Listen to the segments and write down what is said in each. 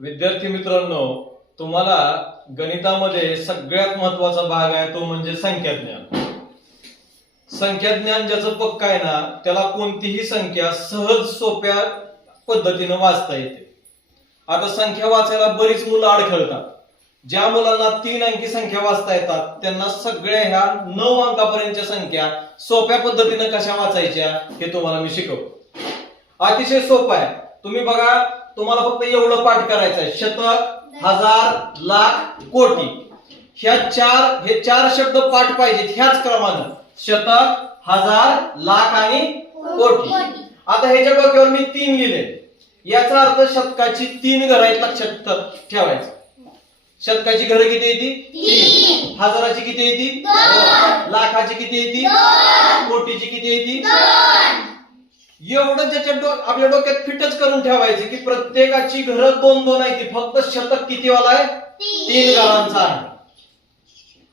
विद्यार्थी मित्रांनो तुम्हाला गणितामध्ये सगळ्यात महत्त्वाचा भाग आहे तो म्हणजे संख्याज्ञान. संख्याज्ञान ज्याचं पक्क आहे ना त्याला कोणतीही संख्या सहज सोप्या पद्धतीनं वाचता येते. आता संख्या वाचायला बरीच मुलं अडखळतात. ज्या मुलांना तीन अंकी संख्या वाचता येतात त्यांना सगळ्या ह्या नऊ अंकापर्यंतच्या संख्या सोप्या पद्धतीनं कशा वाचायच्या हे तुम्हाला मी शिकवतो. अतिशय सोपं आहे. तुम्ही बघा तुम्हाला फक्त एवढं पाठ करायचं आहे शतक हजार लाख कोटी. ह्या चार हे चार शब्द पाठ पाहिजेत ह्याच क्रमानं. शतक हजार लाख आणि कोटी. आता ह्याच्या डोक्यावर मी तीन लिहिले. याचा अर्थ शतकाची तीन घरं आहेत लक्षात ठेवायचं. शतकाची घरं किती येते तीन. हजाराची किती येते लाखाची किती येते कोटीची किती येते एवढं ज्याच्या डो- आपल्या डोक्यात फिटच करून ठेवायचे की प्रत्येकाची घरं दोन दोन आहे ती फक्त शतक किती वाला आहे? तीन. घरांचा आहे.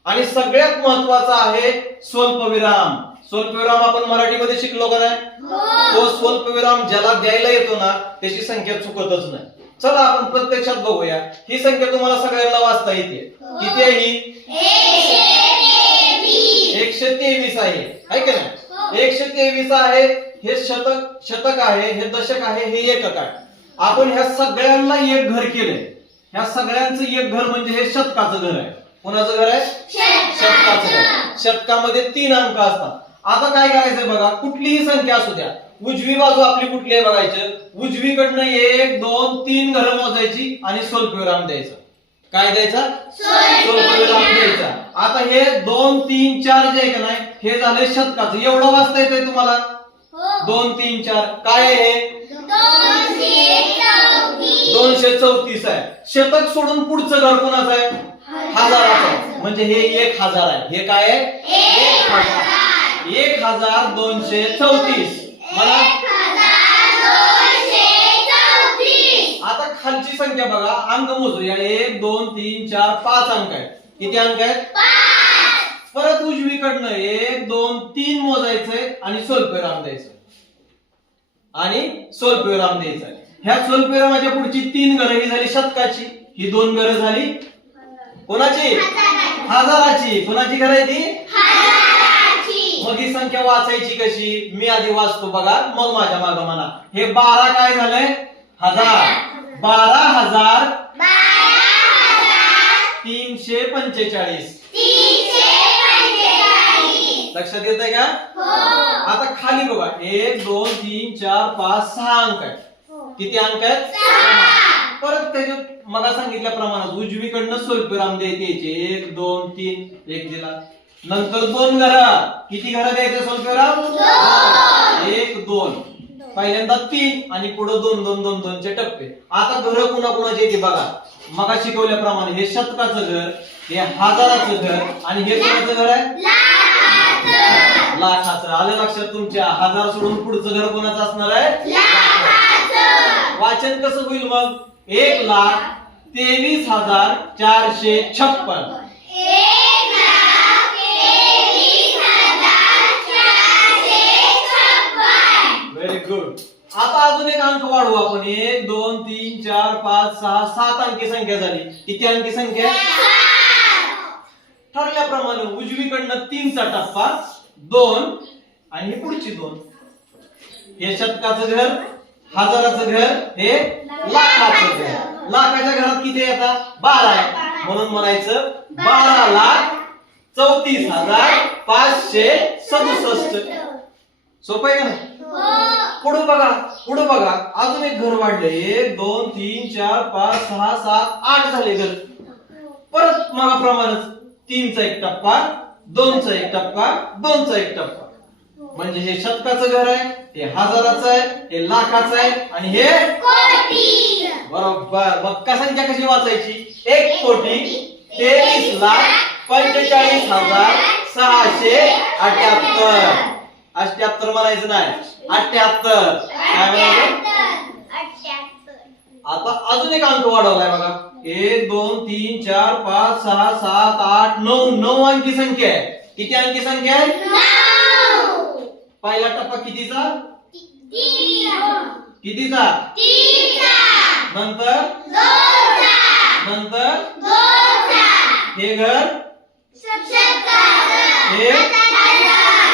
आणि सगळ्यात महत्त्वाचा आहे स्वल्पविराम. स्वल्पविराम आपण मराठीमध्ये शिकलो का नाही? तो स्वल्पविराम ज्याला द्यायला येतो ना त्याची संख्या चुकतच नाही. चला आपण प्रत्यक्षात बघूया. ही संख्या तुम्हाला सगळ्यांना वाचता येते. किती आहे ही? एकशे तेवीस. आहे. आहे का नाही? एकशे तेवीस आहे. हे शतक शतक आहे हे दशक आहे हे एकक आहे. आपण ह्या सगळ्यांना एक घर केलंय. ह्या सगळ्यांचं एक घर म्हणजे हे शतकाचं घर आहे. कोणाचं घर आहे? शतकाचं घर. शतकामध्ये तीन अंक असतात. आता काय करायचंय बघा? कुठलीही संख्या असू द्या. उजवी बाजू आपली कुठली आहे बघायचं? उजवीकडनं एक दोन तीन घरं मोजायची आणि स्वल्पविराम द्यायचा. काय द्यायचा? स्वल्पविराम द्यायचा. आता हे दोन तीन चार जे आहे का नाही हे झाले शतकाचं. एवढं वाचता येतंय तुम्हाला? दोन तीन चार. काय आहे दोनशे चौतीस आहे. शतक सोडून पुढचं घर कोणाचं आहे? हजाराचं आहे. म्हणजे हे एक हजार आहे. हे काय आहे? एक हजार. एक हजार दोनशे चौतीस. मला? आता खालची संख्या बघा. अंक मोजूया. एक दोन तीन चार पाच अंक आहेत. किती अंक आहेत? परत उजवीकडनं एक दोन तीन मोजायचंय आणि स्वल्पविराम द्यायचं आणि स्वल्पविराम द्यायचा ह्या स्वल्पविरामाच्या पुढची तीन घरं ही झाली शतकाची. ही दोन घरं झाली कोणाची? हजाराची कोणाची घरं आहे ती मग ही संख्या वाचायची कशी? मी आधी वाचतो बघा. मग माझ्या माग म्हणा. हे बारा काय झालंय? हजार. बारा हजार तीनशे पंचेचाळीस. लक्षात येत आहे का? आता खाली बघा. एक दोन तीन चार पाच सहा अंक आहेत. किती अंक आहेत? परत त्याच्यात मला सांगितल्याप्रमाणे उजवीकडनं स्वल्पविराम द्यायचे एक दोन तीन एक दिला. नंतर दोन घरं. किती घरं द्यायचे स्वल्पविराम एक दोन. पहिल्यांदा तीन आणि पुढे दोन दोन दोन दोनचे टप्पे. आता घर कुणा कुणाचे येते बघा. मगा शिकवल्याप्रमाणे हे शतकाचं घर हे हजाराचं घर आणि हे कोणाचं घर आहे? लाखाचं आलं लक्षात तुमच्या? हजार सोडून पुढचं घर कोणाचं असणार आहे? वाचन कसं होईल मग? एक लाख तेवीस हजार चारशे छप्पन. व्हेरी गुड आता अजून एक अंक वाढवू आपण. एक दोन तीन चार पाच सहा सात अंकी संख्या झाली. किती अंकी संख्या? ठरल्याप्रमाणे उजवीकडनं तीनचा टप्पा दोन आणि ही पुढची दोन. हे शतकाचं घर हजाराचं घर हे लाखाचं घर. लाखाच्या घरात किती येतात बारा आहे. म्हणून म्हणायचं बारा लाख चौतीस हजार पाचशे सदुसष्ट. सोपं आहे का पुढं पुढे बघा पुढे बघा. अजून एक घर वाढले एक दोन तीन चार पाच सहा सात आठ झाले घर. परत मागाप्रमाणेच तीनचा एक टप्पा दोनचा एक टप्पा दोनचा एक टप्पा. म्हणजे हे शतकाचं घर आहे हे हजाराचं आहे हे लाखाचं आहे आणि हे बरोबर. मग का संख्या कशी वाचायची? एक कोटी तेवीस लाख पंचेचाळीस हजार सहाशे अठ्याहत्तर. अठ्याहत्तर म्हणायचं नाही. अठ्याहत्तर. काय म्हणायचं? आता अजून एक अंक वाढवलाय बघा. एक दोन तीन चार पाच सहा सात आठ नऊ नऊ अंकी संख्या आहे किती अंकी संख्या आहे पहिला टप्पा कितीचा कितीचा नंतर नंतर हे घर। हे।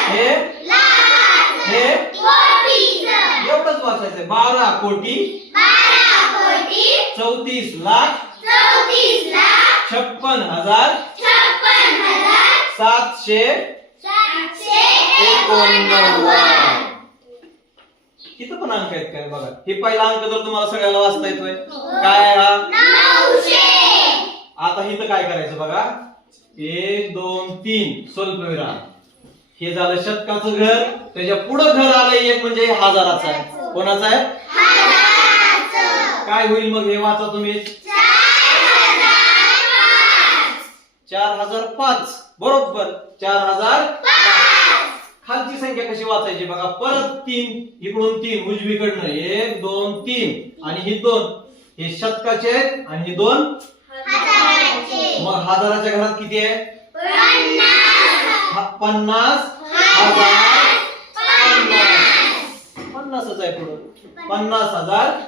हे। हे। एवढंच वाचायचंय. बारा कोटी। चौतीस लाख। छप्पन हजार सातशे एकोणनव्वद. किती पण अंक आहेत काय बघा. हे पहिला अंक जर तुम्हाला सगळ्याला वाचता येतोय काय आहे हा? आता इथं काय करायचं बघा? एक दोन तीन. स्वल्पविराम. हे झालं शतकाचं घर. त्याच्या पुढं घर आलं एक म्हणजे हजाराचं आहे. कोणाचं आहे? काय होईल मग हे वाचा तुम्ही? चार हजार पाच. बरोबर चार हजार खालची संख्या कशी वाचायची बघा? परत तीन इकडून तीन उजवीकडनं. एक दोन तीन. आणि ही दोन. हे शतकाचे आहेत आणि ही दोन मग हजाराच्या घरात किती आहे? हा- पन्नास. हजार पन्नास. पन्नासच आहे पुढं. पन्नास हजार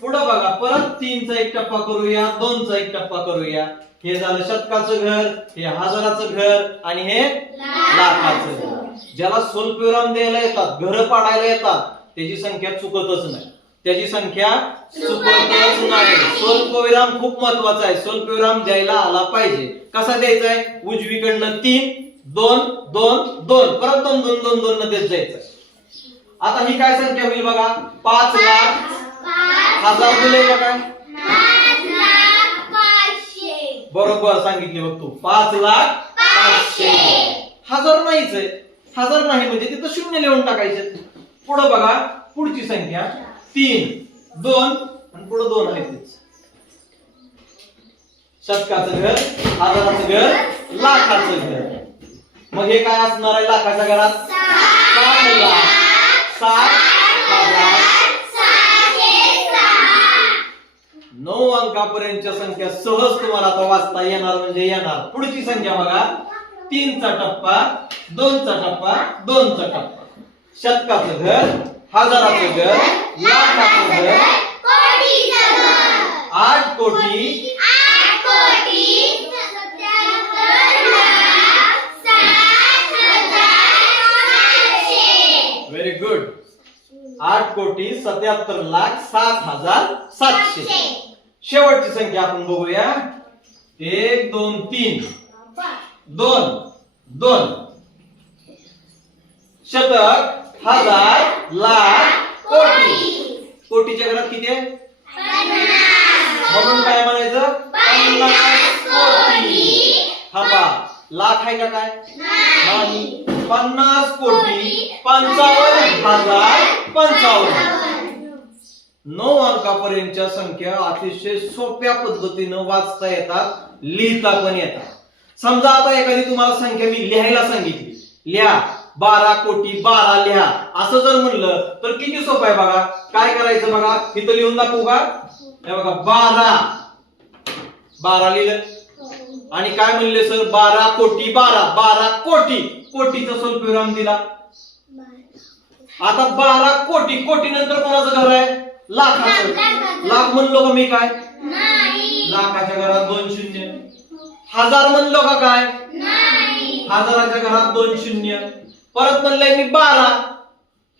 पुढं बघा परत तीनचा एक टप्पा करूया दोनचा एक टप्पा करूया. हे झालं शतकाचं घर हे हजाराचं घर आणि हे लाखाचं घर. ज्याला स्वल्पविराम द्यायला येतात घर पाडायला येतात त्याची संख्या चुकतच नाही. त्याची संख्या चुकतच नाही. स्वल्पविराम खूप महत्त्वाचा आहे. स्वल्पविराम द्यायला आला पाहिजे. कसा द्यायचा आहे? उजवीकडनं तीन दोन दोन दोन. परत दोन दोन दोन दोन न देत जायचं. आता ही काय संख्या होईल बघा? पाच लाख हजार दिले का काय? बरोबर सांगितले बघ तू. पाच लाख पाचशे. हजार नाहीच आहे. हजार नाही म्हणजे तिथं शून्य लिहून टाकायचे. पुढं बघा पुढची संख्या. तीन दोन आणि पुढं दोन आहे तेच शतकाचं घर हजाराचं घर लाखाचं घर. मग हे काय असणार आहे लाखाच्या घरात? सात लाख. सात अंकापर्यंतच्या संख्या सहज तुम्हाला आता वाचता येणार म्हणजे येणार. पुढची संख्या बघा. तीनचा टप्पा दोनचा टप्पा दोनचा टप्पा. शतकाचं घर हजाराचं घर लाखाचं घर. आठ कोटी. व्हेरी गुड आठ कोटी सत्याहत्तर लाख सात हजार सातशे. शेवटची संख्या आपण बघूया. एक दोन तीन. दोन. दोन. शतक हजार लाख कोटी. कोटीच्या घरात किती आहे? म्हणून काय म्हणायचं? पन्नास कोटी. लाख आहे का काय? नाही. पन्नास कोटी पंचावन्न हजार पंचावन्न. नऊ अंकापर्यंतच्या संख्या अतिशय सोप्या पद्धतीनं वाचता येतात लिहिता पण येतात. समजा आता एखादी तुम्हाला संख्या मी लिहायला सांगितली. लिहा बारा कोटी बारा लिहा. असं जर म्हणलं तर किती सोपं आहे बघा? काय करायचं बघा? इथं लिहून दाखवू का? हे बघा बारा. बारा लिहिलं. आणि काय म्हणले सर? बारा कोटी बारा. बारा कोटी. कोटीचा स्वल्पविराम दिला. आता बारा कोटी. कोटी नंतर कोणाचं घर आहे? लाखाचं. लाख म्हणलो का मी काय? लाखाच्या घरात दोन शून्य. हजार म्हणलो का काय? हजाराच्या घरात दोन शून्य. परत म्हणलंय मी बारा.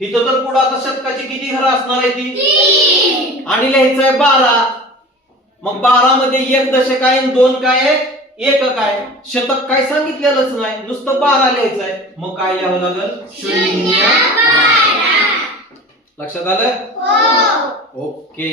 इथं तर पुढे आता शतकाची किती घरं असणार आहे ती? आणि लिहायचं आहे बारा. मग बारा मध्ये एक दशक आहे दोन काय एक काय? शतक काय सांगितलेलंच नाही. नुसतं बारा लिहायचं आहे मग काय लिहावं लागेल? शून्य लक्षात आलं? ओके.